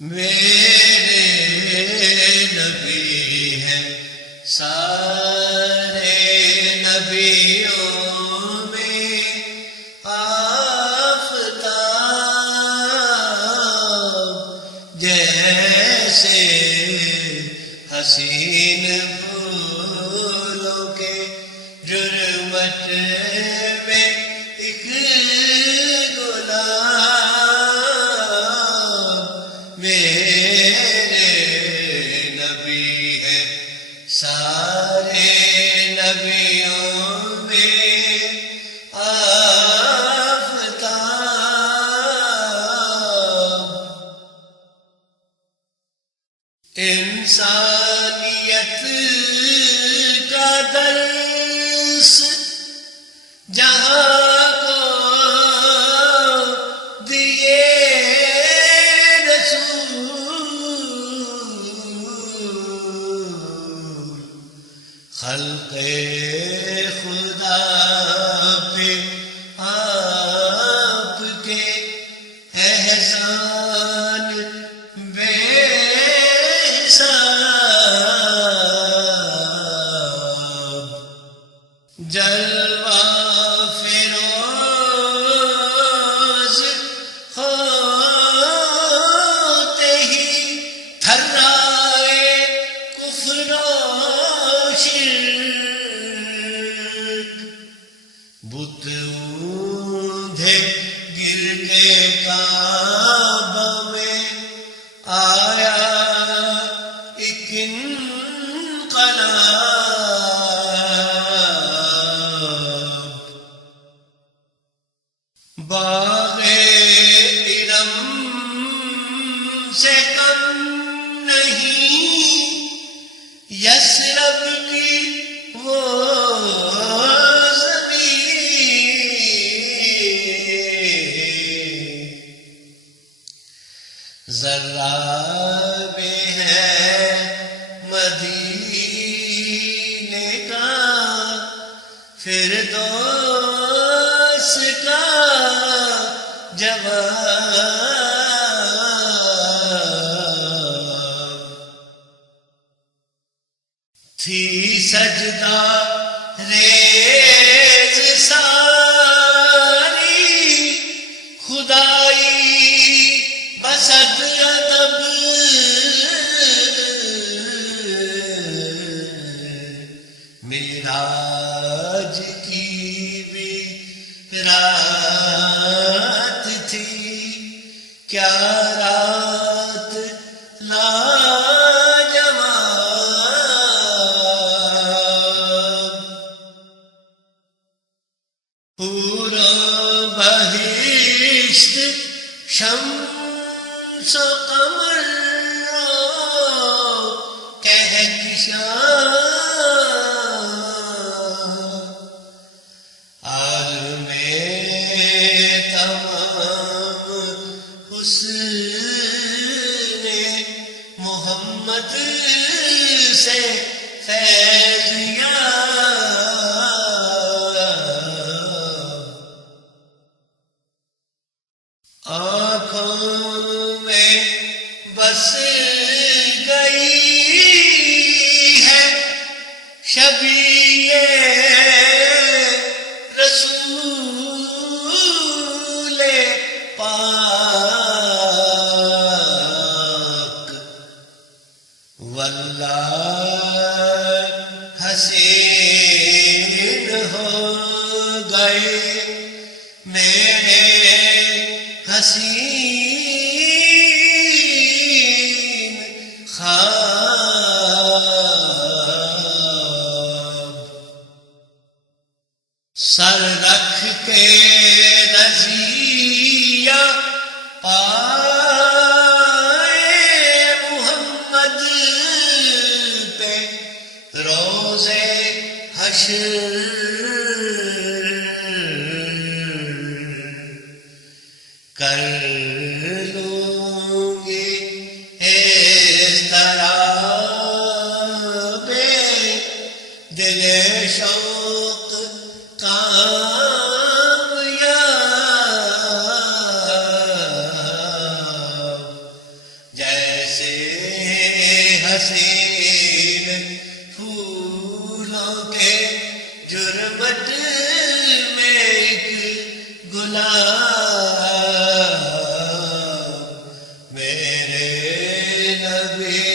میرے نبی ہیں سارے نبیوں میں آفتاب، جیسے حسین پھولوں کے جرمٹ میں ایک گلاب، میرے نبی ہیں سارے نبیوں میں آفتاب، انسانیت کا درس جہاں کو دیے رسول، خلق خدا پہ آپ کے احسان بے حساب، جلوہ فروز ہوتے ہی تھرائے کفر و شرک، بت اوندھے گر کے کعبہ میں آیا ایک انقلاب، باغ ارم سے کم نہیں یثرب کی وہ ذرہ بھی ہے مدینے کا فردوس کا جواب، تھی سجدہ ریز ساری خدائی بسد ادب، معراج کی بھی رات تھی، کیا رات لاجواب، پورا بہشت شمس و قمر کہکشاں، عالم تمام حسن محمد سے فیض یاب، آنکھوں میں بس گئی ہے شبیہ رسول پاک، واللہ حسین ہو گئے میرے حسین خواب، سر رکھ کے رضیہ جرمت میں ایک غلام میرے نبی